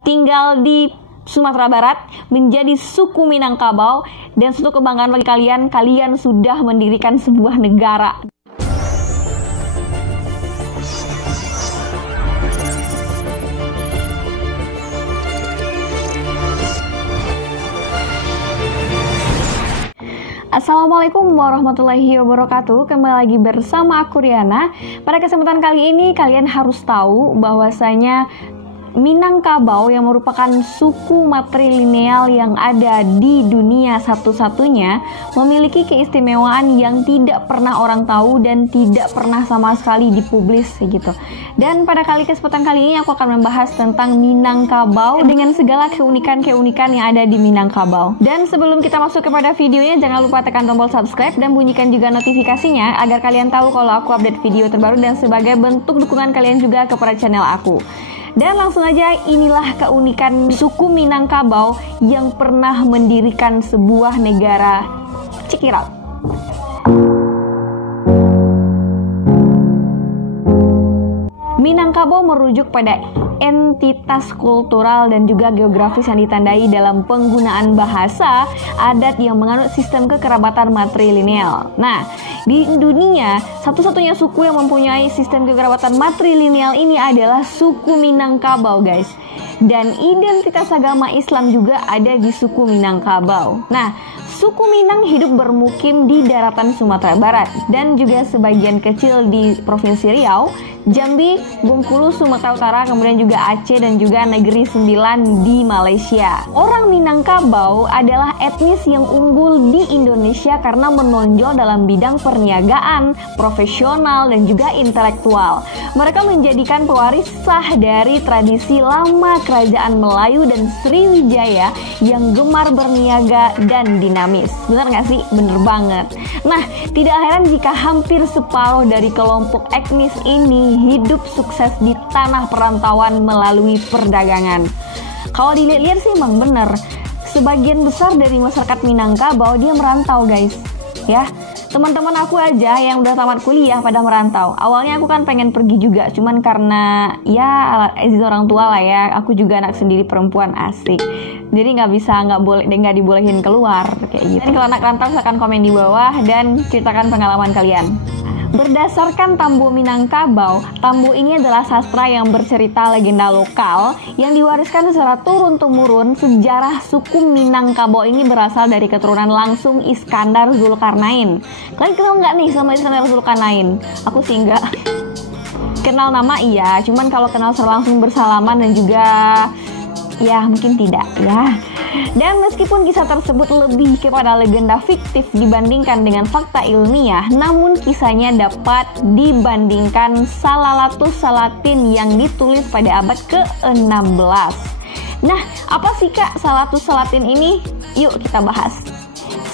tinggal di Sumatera Barat, menjadi suku Minangkabau, dan suatu kebanggaan bagi kalian, kalian sudah mendirikan sebuah negara. Assalamualaikum warahmatullahi wabarakatuh. Kembali lagi bersama aku Riana. Pada kesempatan kali ini kalian harus tahu bahwasanya Minangkabau yang merupakan suku matrilineal yang ada di dunia satu-satunya memiliki keistimewaan yang tidak pernah orang tahu dan tidak pernah sama sekali dipublis gitu. Dan pada kesempatan kali ini aku akan membahas tentang Minangkabau dengan segala keunikan-keunikan yang ada di Minangkabau. Dan sebelum kita masuk kepada videonya, jangan lupa tekan tombol subscribe dan bunyikan juga notifikasinya agar kalian tahu kalau aku update video terbaru dan sebagai bentuk dukungan kalian juga kepada channel aku. Dan langsung aja, inilah keunikan suku Minangkabau yang pernah mendirikan sebuah negara. Check it out. Minangkabau merujuk pada entitas kultural dan juga geografis yang ditandai dalam penggunaan bahasa adat yang menganut sistem kekerabatan matrilineal. Nah, di dunia, satu-satunya suku yang mempunyai sistem kekerabatan matrilineal ini adalah suku Minangkabau, guys. Dan identitas agama Islam juga ada di suku Minangkabau. Nah, suku Minang hidup bermukim di daratan Sumatera Barat dan juga sebagian kecil di Provinsi Riau, Jambi, Bengkulu, Sumatera Utara, kemudian juga Aceh dan juga Negeri Sembilan di Malaysia. Orang Minangkabau adalah etnis yang unggul di Indonesia karena menonjol dalam bidang perniagaan, profesional, dan juga intelektual. Mereka menjadikan pewaris sah dari tradisi lama Kerajaan Melayu dan Sriwijaya yang gemar berniaga dan dinamis. Bener nggak sih? Bener banget. Nah, tidak heran jika hampir separuh dari kelompok etnis ini hidup sukses di tanah perantauan melalui perdagangan. Kalau dilihat-lihat sih emang bener, sebagian besar dari masyarakat Minangkabau dia merantau, guys. Ya, teman-teman aku aja yang udah tamat kuliah pada merantau. Awalnya aku kan pengen pergi juga, cuman karena ya izin orang tua lah ya. Aku juga anak sendiri perempuan, asik. Jadi nggak dibolehin keluar kayak gitu. Dan kalau anak rantau silahkan komen di bawah dan ceritakan pengalaman kalian. Berdasarkan Tambo Minangkabau, Tambo ini adalah sastra yang bercerita legenda lokal yang diwariskan secara turun-temurun. Sejarah suku Minangkabau ini berasal dari keturunan langsung Iskandar Zulkarnain. Kalian kenal nggak nih sama Iskandar Zulkarnain? Aku sih enggak. Kenal nama iya, cuman kalau kenal secara langsung bersalaman dan juga ya mungkin tidak ya. Dan meskipun kisah tersebut lebih kepada legenda fiktif dibandingkan dengan fakta ilmiah, namun kisahnya dapat dibandingkan Salalatus Salatin yang ditulis pada abad ke-16. Nah, apa sih Kak Salalatus Salatin ini? Yuk kita bahas.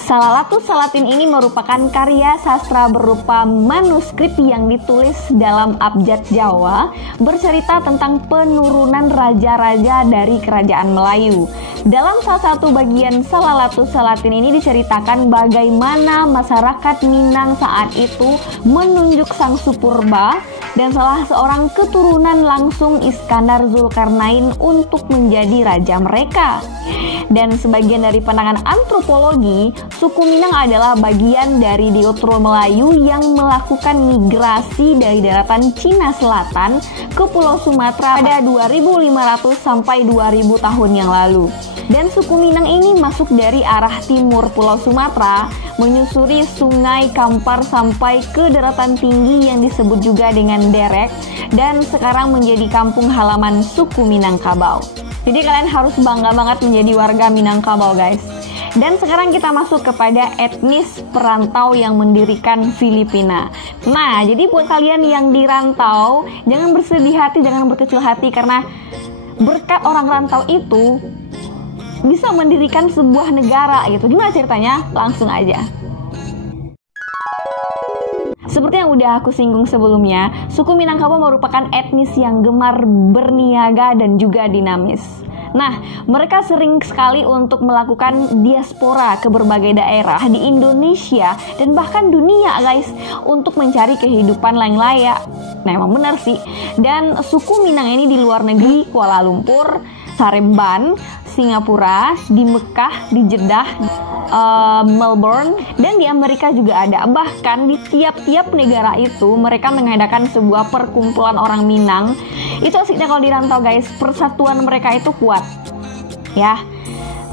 Salalatus Salatin ini merupakan karya sastra berupa manuskrip yang ditulis dalam abjad Jawa, bercerita tentang penurunan raja-raja dari kerajaan Melayu. Dalam salah satu bagian Salalatus Salatin ini diceritakan bagaimana masyarakat Minang saat itu menunjuk Sang Supurba dan salah seorang keturunan langsung Iskandar Zulkarnain untuk menjadi raja mereka. Dan sebagian dari pandangan antropologi, suku Minang adalah bagian dari Diotro Melayu yang melakukan migrasi dari daratan Cina Selatan ke Pulau Sumatera pada 2500 sampai 2000 tahun yang lalu. Dan suku Minang ini masuk dari arah timur Pulau Sumatera, menyusuri Sungai Kampar sampai ke daratan tinggi yang disebut juga dengan Derek, dan sekarang menjadi kampung halaman suku Minangkabau. Jadi kalian harus bangga banget menjadi warga Minangkabau, guys. Dan sekarang kita masuk kepada etnis perantau yang mendirikan Filipina. Nah, jadi buat kalian yang dirantau, jangan bersedih hati, jangan berkecil hati, karena berkat orang rantau itu bisa mendirikan sebuah negara gitu. Gimana ceritanya? Langsung aja. Seperti yang udah aku singgung sebelumnya, suku Minangkabau merupakan etnis yang gemar berniaga dan juga dinamis. Nah, mereka sering sekali untuk melakukan diaspora ke berbagai daerah di Indonesia dan bahkan dunia, guys, untuk mencari kehidupan yang layak. Nah, emang benar sih. Dan suku Minang ini di luar negeri, Kuala Lumpur, Salemba, Singapura, di Mekah, di Jeddah, Melbourne, dan di Amerika juga ada. Bahkan di tiap-tiap negara itu mereka mengadakan sebuah perkumpulan orang Minang. Itu asiknya kalau di rantau guys, persatuan mereka itu kuat ya.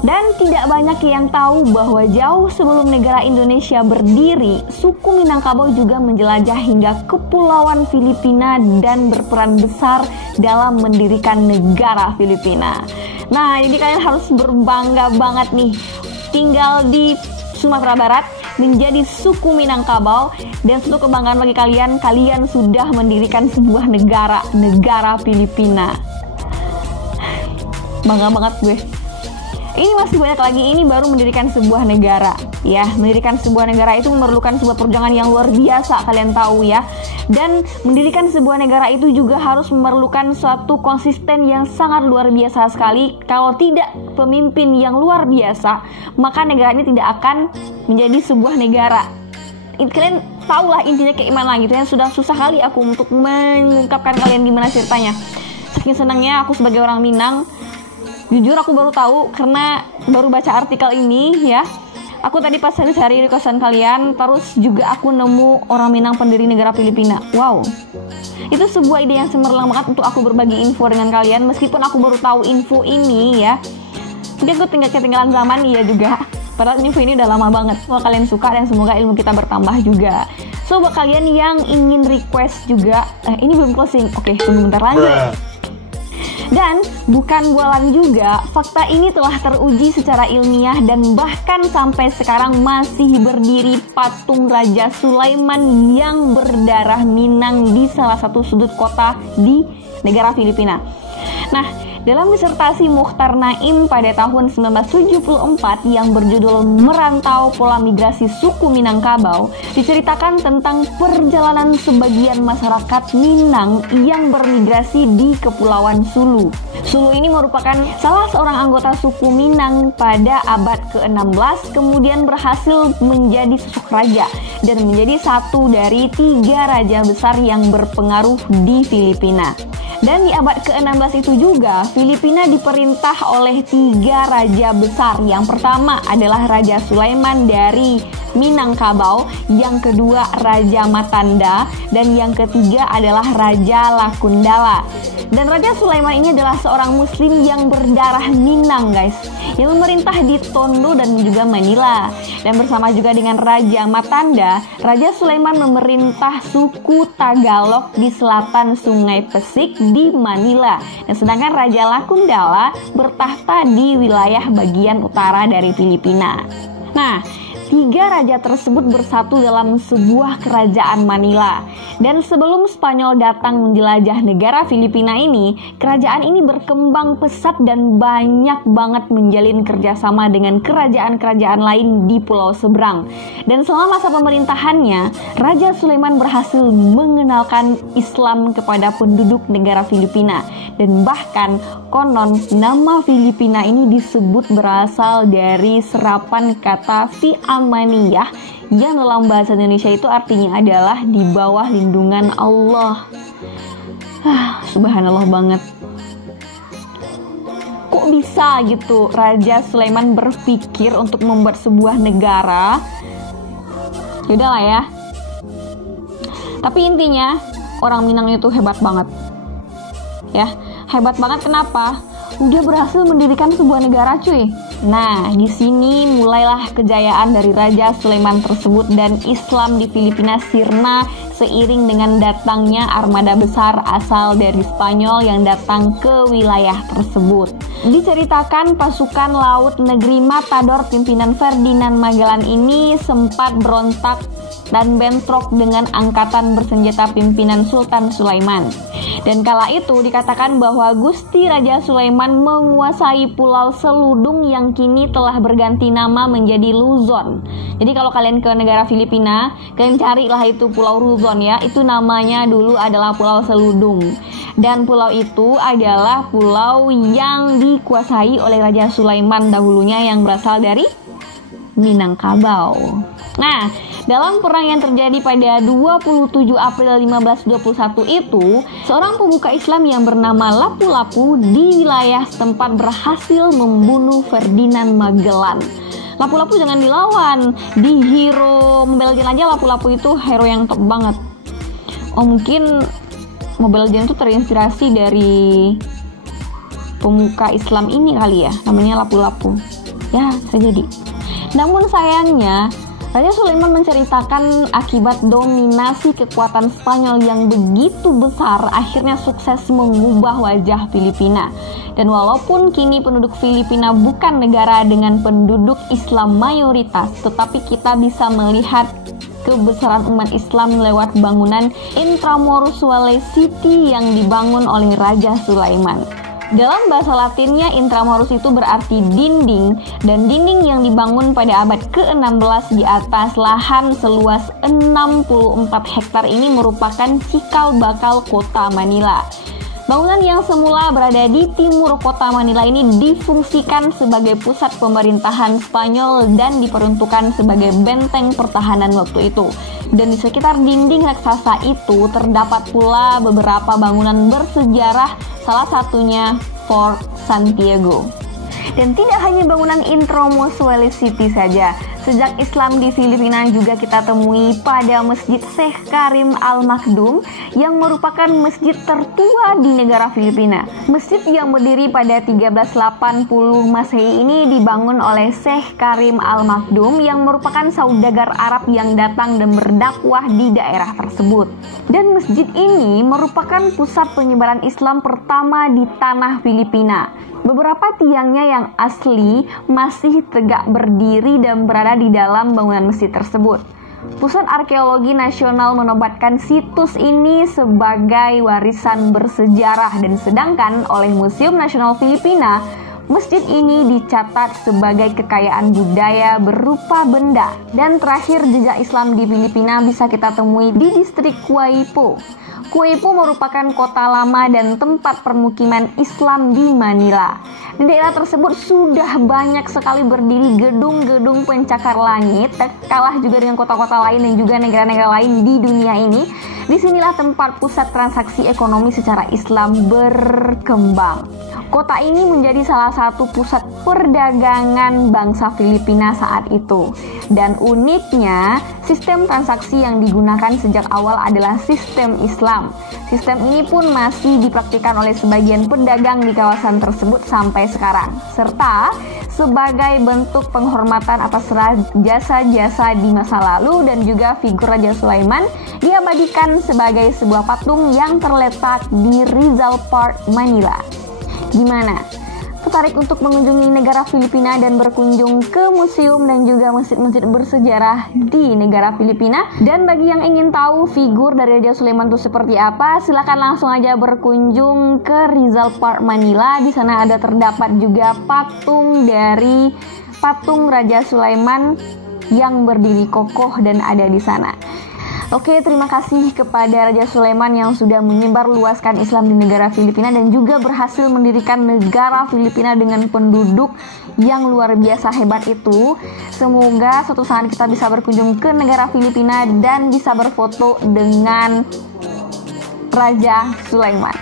Dan tidak banyak yang tahu bahwa jauh sebelum negara Indonesia berdiri, suku Minangkabau juga menjelajah hingga Kepulauan Filipina dan berperan besar dalam mendirikan negara Filipina. Nah, jadi kalian harus berbangga banget nih tinggal di Sumatera Barat menjadi suku Minangkabau, dan suatu kebanggaan bagi kalian, kalian sudah mendirikan sebuah negara Filipina. Bangga banget gue. Ini masih banyak lagi, ini baru mendirikan sebuah negara ya. Mendirikan sebuah negara itu memerlukan sebuah perjuangan yang luar biasa, kalian tahu ya. Dan mendirikan sebuah negara itu juga harus memerlukan suatu konsisten yang sangat luar biasa sekali. Kalau tidak pemimpin yang luar biasa, maka negara ini tidak akan menjadi sebuah negara. Kalian tahulah intinya kayak gimana gitu ya. Sudah susah kali aku untuk mengungkapkan kalian gimana ceritanya. Saking senangnya aku sebagai orang Minang. Jujur aku baru tahu karena baru baca artikel ini ya. Aku tadi pas cari di kosan kalian, terus juga aku nemu orang Minang pendiri negara Filipina. Wow, itu sebuah ide yang cemerlang banget untuk aku berbagi info dengan kalian. Meskipun aku baru tahu info ini ya, mungkin aku ketinggalan zaman iya juga. Padahal info ini udah lama banget. Semoga kalian suka dan semoga ilmu kita bertambah juga. So buat kalian yang ingin request juga, ini belum closing. Oke, tunggu bentar lanjut. Dan bukan bualan juga, fakta ini telah teruji secara ilmiah dan bahkan sampai sekarang masih berdiri patung Raja Sulaiman yang berdarah Minang di salah satu sudut kota di negara Filipina. Nah, dalam disertasi Mukhtar Naim pada tahun 1974 yang berjudul Merantau Pola Migrasi Suku Minangkabau, diceritakan tentang perjalanan sebagian masyarakat Minang yang bermigrasi di Kepulauan Sulu. Sulu ini merupakan salah seorang anggota suku Minang pada abad ke-16, kemudian berhasil menjadi sosok raja dan menjadi satu dari 3 raja besar yang berpengaruh di Filipina. Dan di abad ke-16 itu juga, Filipina diperintah oleh 3 raja besar. Yang pertama adalah Raja Sulaiman dari Minangkabau, yang kedua Raja Matanda, dan yang ketiga adalah Raja Lakundala. Dan Raja Sulaiman ini adalah seorang muslim yang berdarah Minang guys, yang memerintah di Tondo dan juga Manila. Dan bersama juga dengan Raja Matanda, Raja Sulaiman memerintah suku Tagalog di selatan Sungai Pesik di Manila. Dan sedangkan Raja Lakundala bertahta di wilayah bagian utara dari Filipina. Nah, 3 raja tersebut bersatu dalam sebuah kerajaan Manila. Dan sebelum Spanyol datang menjelajah negara Filipina ini, kerajaan ini berkembang pesat dan banyak banget menjalin kerjasama dengan kerajaan-kerajaan lain di pulau seberang. Dan selama masa pemerintahannya, Raja Sulaiman berhasil mengenalkan Islam kepada penduduk negara Filipina. Dan bahkan konon nama Filipina ini disebut berasal dari serapan kata fi amaniyah yang dalam bahasa Indonesia itu artinya adalah di bawah lindungan Allah. Subhanallah banget. Kok bisa gitu Raja Sulaiman berpikir untuk membuat sebuah negara? Yaudah lah ya. Tapi intinya orang Minang itu hebat banget. Ya, hebat banget kenapa? Udah berhasil mendirikan sebuah negara cuy. Nah, di sini mulailah kejayaan dari Raja Sulaiman tersebut dan Islam di Filipina sirna seiring dengan datangnya armada besar asal dari Spanyol yang datang ke wilayah tersebut. Diceritakan pasukan laut negeri Matador pimpinan Ferdinand Magellan ini sempat berontak dan bentrok dengan angkatan bersenjata pimpinan Sultan Sulaiman. Dan kala itu dikatakan bahwa Gusti Raja Sulaiman menguasai Pulau Seludung yang kini telah berganti nama menjadi Luzon. Jadi kalau kalian ke negara Filipina, kalian carilah itu Pulau Luzon ya. Itu namanya dulu adalah Pulau Seludung. Dan pulau itu adalah pulau yang dikuasai oleh Raja Sulaiman dahulunya yang berasal dari Minangkabau. Nah, Dalam perang yang terjadi pada 27 April 1521 itu, seorang pemuka Islam yang bernama Lapu-Lapu di wilayah setempat berhasil membunuh Ferdinand Magellan. Lapu-Lapu jangan dilawan, di hero Mobile Legends aja Lapu-Lapu itu hero yang top banget. Oh mungkin Mobile Legends itu terinspirasi dari pemuka Islam ini kali ya, namanya Lapu-Lapu. Ya, bisa jadi. Namun sayangnya, Raja Sulaiman menceritakan akibat dominasi kekuatan Spanyol yang begitu besar akhirnya sukses mengubah wajah Filipina. Dan walaupun kini penduduk Filipina bukan negara dengan penduduk Islam mayoritas, tetapi kita bisa melihat kebesaran umat Islam lewat bangunan Intramuros Sulawesi City yang dibangun oleh Raja Sulaiman. Dalam bahasa Latinnya, Intramuros itu berarti dinding, dan dinding yang dibangun pada abad ke-16 di atas lahan seluas 64 hektar ini merupakan cikal bakal kota Manila. Bangunan yang semula berada di timur kota Manila ini difungsikan sebagai pusat pemerintahan Spanyol dan diperuntukkan sebagai benteng pertahanan waktu itu. Dan di sekitar dinding raksasa itu terdapat pula beberapa bangunan bersejarah, salah satunya Fort Santiago. Dan tidak hanya bangunan Intramuros Sulawesi City saja, sejak Islam di Filipina juga kita temui pada Masjid Syekh Karim Al-Makdum yang merupakan masjid tertua di negara Filipina. Masjid yang berdiri pada 1380 Masehi ini dibangun oleh Syekh Karim Al-Makdum yang merupakan saudagar Arab yang datang dan berdakwah di daerah tersebut. Dan masjid ini merupakan pusat penyebaran Islam pertama di tanah Filipina. Beberapa tiangnya yang asli masih tegak berdiri dan berada di dalam bangunan masjid tersebut. Pusat Arkeologi Nasional menobatkan situs ini sebagai warisan bersejarah, dan sedangkan oleh Museum Nasional Filipina, masjid ini dicatat sebagai kekayaan budaya berupa benda. Dan terakhir, jejak Islam di Filipina bisa kita temui di distrik Quiapo. Quiapo merupakan kota lama dan tempat permukiman Islam di Manila. Di daerah tersebut sudah banyak sekali berdiri gedung-gedung pencakar langit, kalah juga dengan kota-kota lain dan juga negara-negara lain di dunia ini. Disinilah tempat pusat transaksi ekonomi secara Islam berkembang. Kota ini menjadi salah satu pusat perdagangan bangsa Filipina saat itu. Dan uniknya, sistem transaksi yang digunakan sejak awal adalah sistem Islam. Sistem ini pun masih dipraktikkan oleh sebagian pedagang di kawasan tersebut sampai sekarang. Serta sebagai bentuk penghormatan atas jasa-jasa di masa lalu dan juga figur Raja Sulaiman diabadikan sebagai sebuah patung yang terletak di Rizal Park, Manila. Gimana? Tertarik untuk mengunjungi negara Filipina dan berkunjung ke museum dan juga masjid-masjid bersejarah di negara Filipina? Dan bagi yang ingin tahu figur dari Raja Sulaiman itu seperti apa, silakan langsung aja berkunjung ke Rizal Park, Manila. Di sana ada terdapat juga patung Raja Sulaiman yang berdiri kokoh dan ada di sana. Oke, terima kasih kepada Raja Sulaiman yang sudah menyebar luaskan Islam di negara Filipina dan juga berhasil mendirikan negara Filipina dengan penduduk yang luar biasa hebat itu. Semoga suatu saat kita bisa berkunjung ke negara Filipina dan bisa berfoto dengan Raja Sulaiman.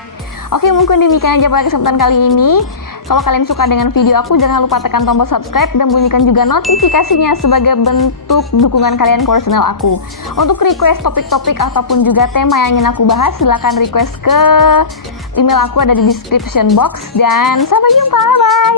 Oke, mungkin demikian aja pada kesempatan kali ini. Kalau kalian suka dengan video aku, jangan lupa tekan tombol subscribe dan bunyikan juga notifikasinya sebagai bentuk dukungan kalian ke channel aku. Untuk request topik-topik ataupun juga tema yang ingin aku bahas, silahkan request ke email aku ada di description box. Dan sampai jumpa, bye!